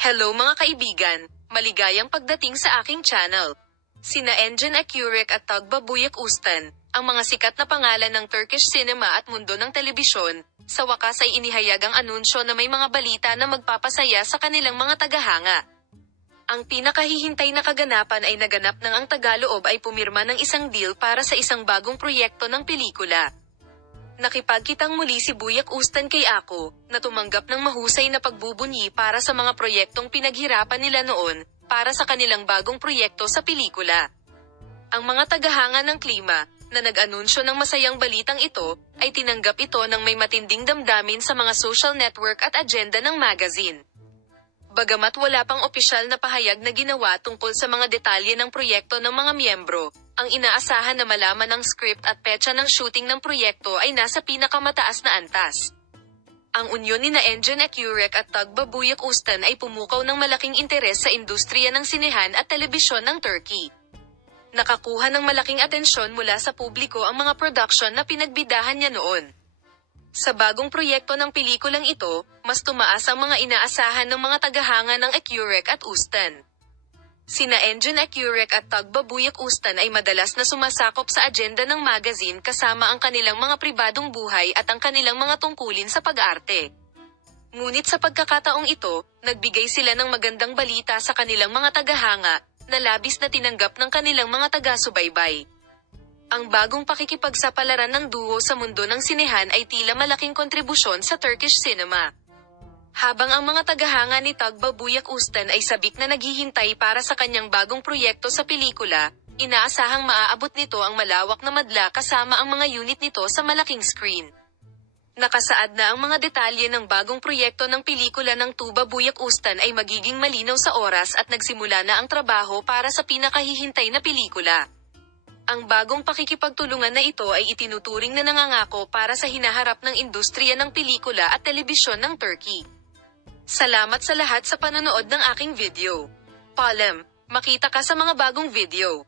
Hello mga kaibigan, maligayang pagdating sa aking channel. Sina Engin Akyurek at Tagbabuyak Ustan, ang mga sikat na pangalan ng Turkish cinema at mundo ng telebisyon, sa wakas ay inihayag ang anunsyo na may mga balita na magpapasaya sa kanilang mga tagahanga. Ang pinakahihintay na kaganapan ay naganap nang ang Tagaloob ay pumirma ng isang deal para sa isang bagong proyekto ng pelikula. Nakipagkitang muli si Buyak Ustan kay Ako, na tumanggap ng mahusay na pagbubunyi para sa mga proyektong pinaghirapan nila noon, para sa kanilang bagong proyekto sa pelikula. Ang mga tagahanga ng klima, na nag-anunsyo ng masayang balitang ito, ay tinanggap ito ng may matinding damdamin sa mga social network at agenda ng magazine. Bagamat wala pang opisyal na pahayag na ginawa tungkol sa mga detalye ng proyekto ng mga miyembro, ang inaasahan na malaman ng script at petsa ng shooting ng proyekto ay nasa pinakamataas na antas. Ang unyon ni Engin Akyurek at Tagbabuyak Ustan ay pumukaw ng malaking interes sa industriya ng sinehan at telebisyon ng Turkey. Nakakuha ng malaking atensyon mula sa publiko ang mga production na pinagbidahan niya noon. Sa bagong proyekto ng pelikulang ito, mas tumaas ang mga inaasahan ng mga tagahanga ng Akyurek at Ustan. Sina Engin Akyurek at Tagbabuyak Ustan ay madalas na sumasakop sa agenda ng magazine kasama ang kanilang mga pribadong buhay at ang kanilang mga tungkulin sa pag-arte. Ngunit sa pagkakataong ito, nagbigay sila ng magandang balita sa kanilang mga tagahanga, na labis na tinanggap ng kanilang mga taga-subaybay. Ang bagong pakikipagsapalaran ng duo sa mundo ng sinehan ay tila malaking kontribusyon sa Turkish cinema. Habang ang mga tagahanga ni Tagbabuyak Ustan ay sabik na naghihintay para sa kanyang bagong proyekto sa pelikula, inaasahang maaabot nito ang malawak na madla kasama ang mga unit nito sa malaking screen. Nakasaad na ang mga detalye ng bagong proyekto ng pelikula ng Tagbabuyak Ustan ay magiging malinaw sa oras at nagsimula na ang trabaho para sa pinakahihintay na pelikula. Ang bagong pakikipagtulungan na ito ay itinuturing na nangangako para sa hinaharap ng industriya ng pelikula at telebisyon ng Turkey. Salamat sa lahat sa panonood ng aking video. Paalam, makita ka sa mga bagong video.